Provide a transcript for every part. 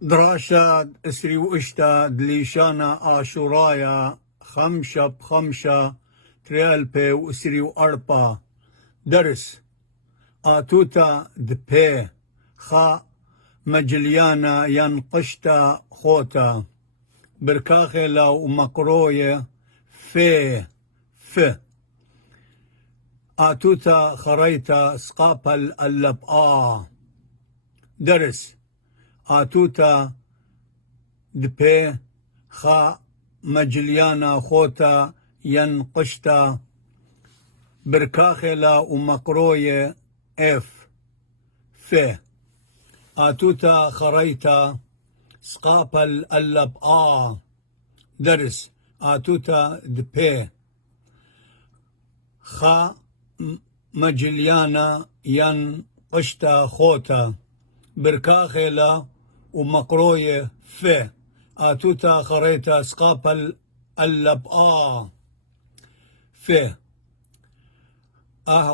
دراشاد اسري واشتا دليشانا آشورايا خمشة بخمشة تريالبي واسري وأربا درس آتوتا دبي خا مجليانا ينقشتا خوتا بركاخلا ومقروية في آتوتا خريتا سقابل اللبقا درس آتوتا دبي خا مجليانا خوتا ينقشتا بركاخلا ومقروية في آتوتا خريتا سقابل اللبقا درس آتوتا دبي خا مجليانا ينقشتا خوتا بركاخلا ومقروية في آتوتا خريتا سقابل اللبقا في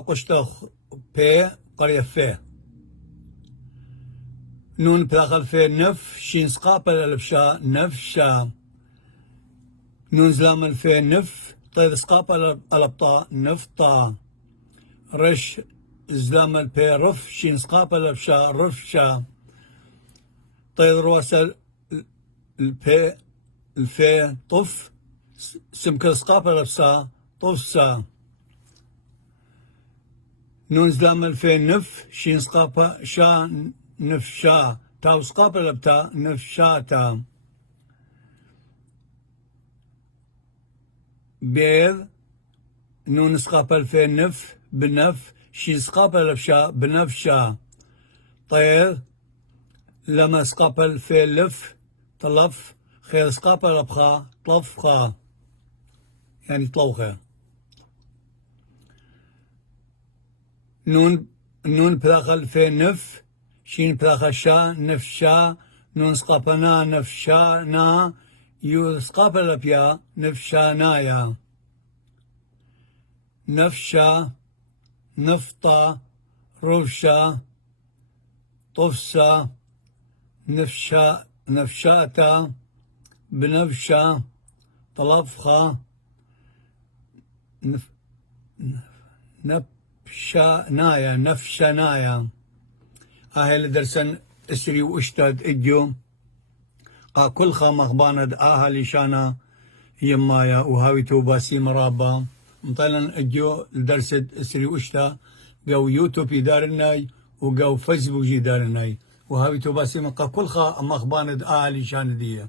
قشتا بي قرية في نون بلاخل في نف شين سقابل البشا نفشا نون زلام في نف طيب سقابل الابطا نفطا رش زلام البي رف شين سقابل البشا رفشا طيب رواسل الفي طف سمكر سقابل البسا طفسا نون زلام الفي نف شين سقابل شا نفشا تاو سقابل البتا نفشاتا بيض نون سقابل في نف بنف شين سقابل البشا بنفشا طير لما سقابل في لف طلف خير سقابل البخا طلفخا يعني طلوخه نون بلاخل في نف شين بلاخشا نفشا نون سقابنا نفشانا يو سقابل بيا نفشانايا نفشا نفطا رفشا طفسا نفشاتا بنفشا طلفخا نفشنايا هاي درسن اسري واشتاد اجو كل خا مخباند اهالي شانا يمايا وهاوي توباسي مرابا مطلن اجو درس اسري واشتا جو يوتيوب يدارناي وجو فيسبوك يدارناي وهاوي توباسي مقا كل خا مخباند اهالي شانا ديه